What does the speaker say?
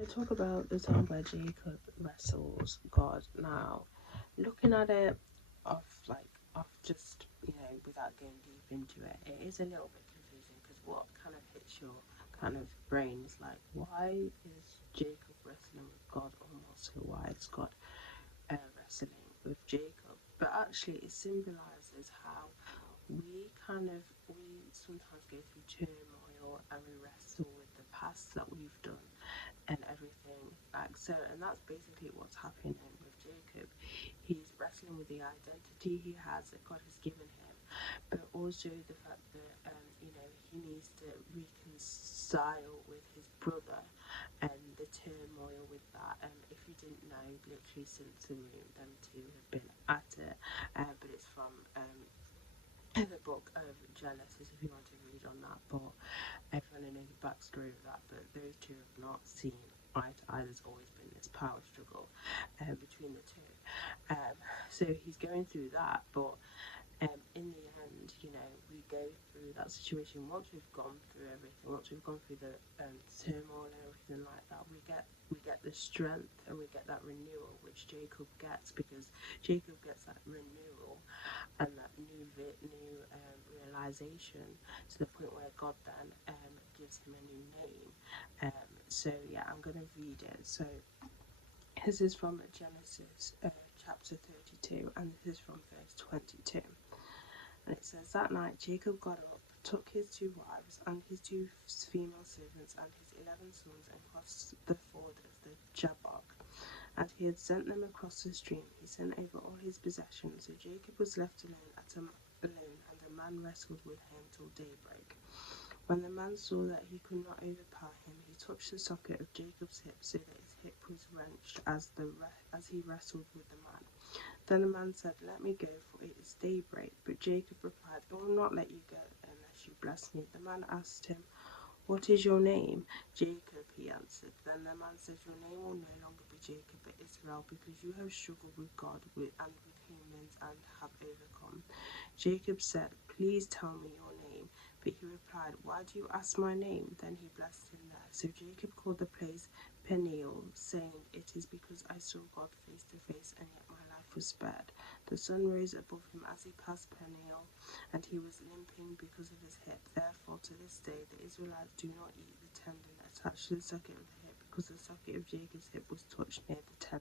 I talk about the time where Jacob wrestles God. Now, looking at it off just without going deep into it, it is a little bit confusing because what kind of hits your kind of brain is like, why is Jacob wrestling with God almost? So why is God wrestling with Jacob? But actually, it symbolizes how we sometimes go through turmoil and we wrestle with the past that we've done and everything like so, and that's basically what's happening with Jacob. He's wrestling with the identity he has that God has given him, but also the fact that he needs to reconcile with his brother and the turmoil with that. If you didn't know, literally since the womb, them two have been at it, but it's from the book of Genesis if you want to read on that. But everyone knows the backstory of that, but those two have not seen eye to eye. There's always been this power struggle between the two. So he's going through that, but in the end, we go through that situation. Once we've gone through everything, once we've gone through the turmoil and everything like that, we get the strength and we get that renewal, which Jacob gets, because Jacob gets that renewal and that new realization to the point where God then gives him a new name. So yeah, I'm going to read it. So this is from Genesis chapter 32, and this is from verse 22. And it says, that night Jacob got up, took his 2 wives and his 2 female servants and his 11 sons and crossed the ford of the Jabbok. And he had sent them across the stream. He sent over all his possessions. So Jacob was left alone, and the man wrestled with him till daybreak. When the man saw that he could not overpower him, he touched the socket of Jacob's hip, so that his hip was wrenched as he wrestled with the man. Then the man said, let me go, for it is daybreak. But Jacob replied, I will not let you go unless you bless me. The man asked him, what is your name? Jacob, he answered. Then the man said, your name will no longer be Jacob, but Israel, because you have struggled with God and with humans and have overcome. Jacob said, please tell me your name. But he replied, why do you ask my name? Then he blessed him there. So Jacob called the place Peniel, saying, it is because I saw God face to face, and yet my life was spared. The sun rose above him as he passed Peniel, and he was limping because of his hip. Therefore, to this day, the Israelites do not eat the tendon attached to the socket of the hip, because the socket of Jacob's hip was touched near the tendon.